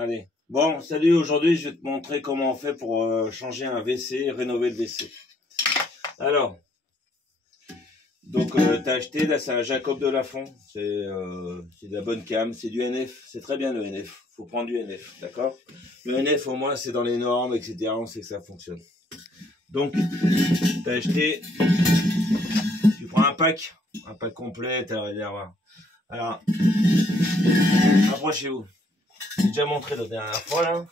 Allez. Bon, salut, aujourd'hui je vais te montrer comment on fait pour changer un WC, rénover le WC. Alors, donc t'as acheté, là c'est un Jacob de Lafont, c'est de la bonne cam, c'est du NF, c'est très bien le NF, faut prendre du NF, d'accord? Le NF au moins c'est dans les normes, etc., on sait que ça fonctionne. Donc, t'as acheté, tu prends un pack complet, t'as réservoir. Alors, approchez-vous. J'ai déjà montré la dernière fois là.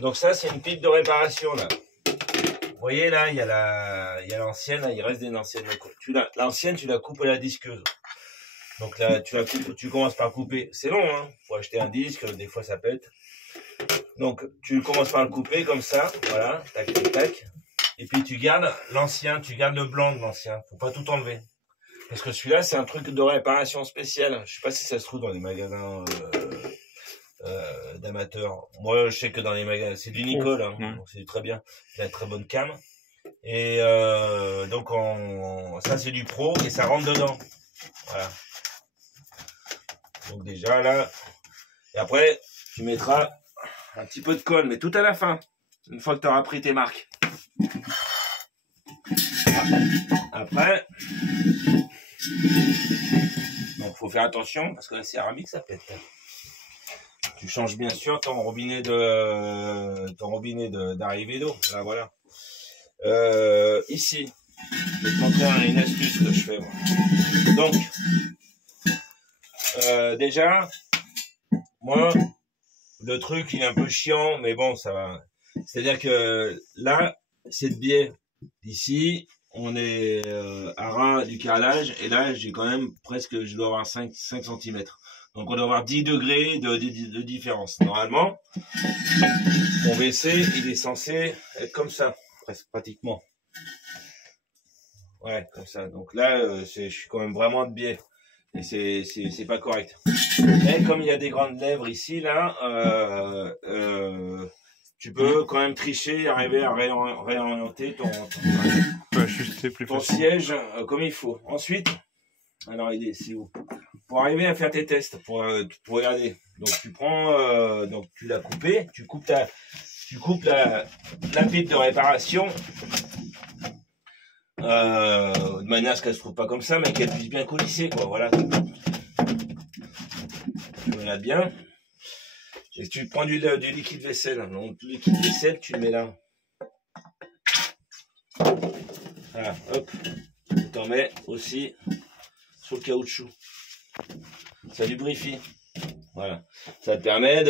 Donc ça c'est une pipe de réparation là. Vous voyez là, il y a l'ancienne, il reste des anciennes. L'ancienne tu la coupes à la disqueuse. Donc là tu la coupes, tu commences par couper. C'est long hein. Faut acheter un disque, des fois ça pète. Donc tu commences par le couper comme ça, voilà, tac tac tac. Et puis tu gardes l'ancien, tu gardes le blanc de l'ancien. Faut pas tout enlever. Parce que celui-là c'est un truc de réparation spéciale. Je sais pas si ça se trouve dans les magasins d'amateurs. Moi, je sais que dans les magasins, c'est du Nicole, hein, donc c'est très bien. Il a une très bonne cam. Et donc, ça, c'est du pro et ça rentre dedans. Voilà. Donc déjà, là. Et après, tu mettras un petit peu de colle, mais tout à la fin. Une fois que tu auras pris tes marques. Après, donc, faut faire attention parce que la céramique, ça pète. Tu changes bien sûr ton robinet d'arrivée d'eau. Là, voilà. Ici, je vais te montrer une astuce que je fais. Moi. Donc, déjà, moi, le truc, il est un peu chiant, mais bon, ça va. C'est-à-dire que là, c'est de biais. Ici, on est à ras du carrelage, et là, j'ai quand même presque, je dois avoir 5 cm. Donc on doit avoir 10 degrés de différence. Normalement, mon WC, il est censé être comme ça, presque pratiquement. Ouais, comme ça. Donc là, je suis quand même vraiment de biais. Et c'est pas correct. Mais comme il y a des grandes lèvres ici, là, tu peux quand même tricher, arriver à réorienter ton siège comme il faut. Ensuite, alors c'est où? Pour arriver à faire tes tests, pour regarder. Donc tu prends, donc tu l'as coupé, tu coupes la pipe de réparation de manière à ce qu'elle se trouve pas comme ça, mais qu'elle puisse bien coulisser, quoi. Voilà. Tu mets là bien. Et tu prends du liquide vaisselle. Donc le liquide vaisselle, tu le mets là. Voilà, hop. Tu t'en mets aussi sur le caoutchouc. Ça lubrifie. Voilà. Ça te permet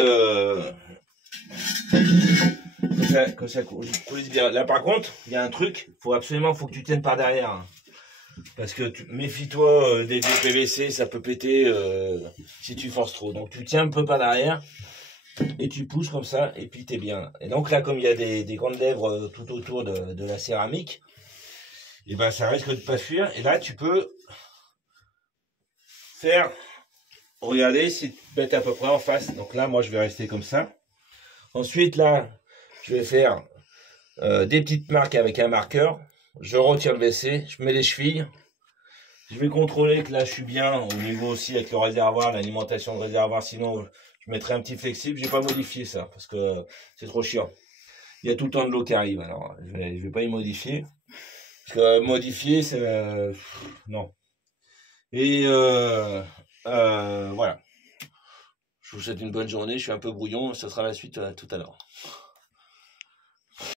que ça coulisse bien. Là par contre, il y a un truc, faut que tu tiennes par derrière. Parce que méfie-toi des PVC, ça peut péter si tu forces trop. Donc tu tiens un peu par derrière et tu pousses comme ça et puis t'es bien. Et donc là, comme il y a des grandes lèvres tout autour de la céramique, et ben ça risque de pas fuir. Et là, tu peux faire, regardez si tu te mets à peu près en face. Donc là, moi, je vais rester comme ça. Ensuite, là, je vais faire des petites marques avec un marqueur. Je retire le WC, je mets les chevilles. Je vais contrôler que là, je suis bien au niveau aussi avec le réservoir, l'alimentation de réservoir. Sinon, je mettrai un petit flexible. J'ai pas modifié ça parce que c'est trop chiant. Il y a tout le temps de l'eau qui arrive. Alors, je vais pas y modifier. Parce que modifier, c'est... non. Et voilà. Je vous souhaite une bonne journée. Je suis un peu brouillon. Ce sera la suite tout à l'heure.